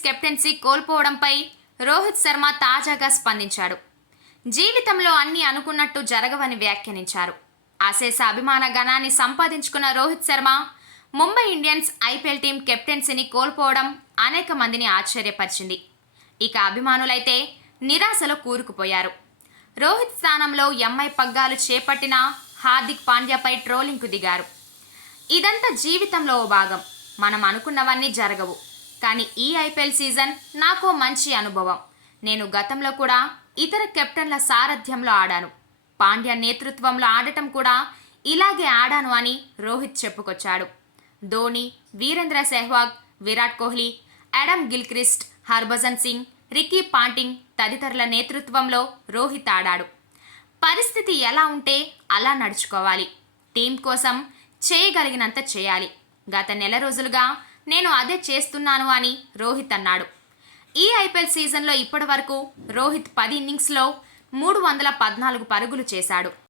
Captaincy కోల్పోవడంపై Rohit Sharma తాజాగా స్పందించాడు. జీవితంలో అన్ని అనుకున్నట్టు జరగవని వ్యాఖ్యానించారు. అశేష అభిమాన గణాన్ని సంపాదించుకున్న Rohit Sharma Mumbai Indians IPL team కెప్టెన్సీని కోల్పోవడం అనేక మందిని ఆశ్చర్యపరిచింది. ఇక అభిమానులైతే నిరాశలో కూరుకుపోయారు. రోహిత్ స్థానంలో ఎంఐ పగ్గాలు చేపట్టిన హార్దిక్ పాండ్యాపై ట్రోలింగ్కు దిగారు. ఇదంతా జీవితంలో ఓ భాగం. మనం అనుకున్నవన్నీ జరగవు. కానీ ఈ ఐపీఎల్ సీజన్ నాకు మంచి అనుభవం. నేను గతంలో కూడా ఇతర కెప్టెన్ల సారథ్యంలో ఆడాను. పాండ్యా నేతృత్వంలో ఆడటం కూడా ఇలాగే ఆడాను అని రోహిత్ చెప్పుకొచ్చాడు. Dhoni Virender Sehwag Virat Kohli Adam Gilchrist Harbhajan Singh Ricky Ponting తదితరుల నేతృత్వంలో రోహిత్ ఆడాడు. పరిస్థితి ఎలా ఉంటే అలా నడుచుకోవాలి. టీం కోసం చేయగలిగినంత చేయాలి. గత నెల రోజులుగా నేను అదే చేస్తున్నాను అని రోహిత్ అన్నాడు. ఈ ఐపీఎల్ సీజన్లో ఇప్పటి వరకు రోహిత్ పది ఇన్నింగ్స్లో మూడు వందల పద్నాలుగు పరుగులు చేశాడు.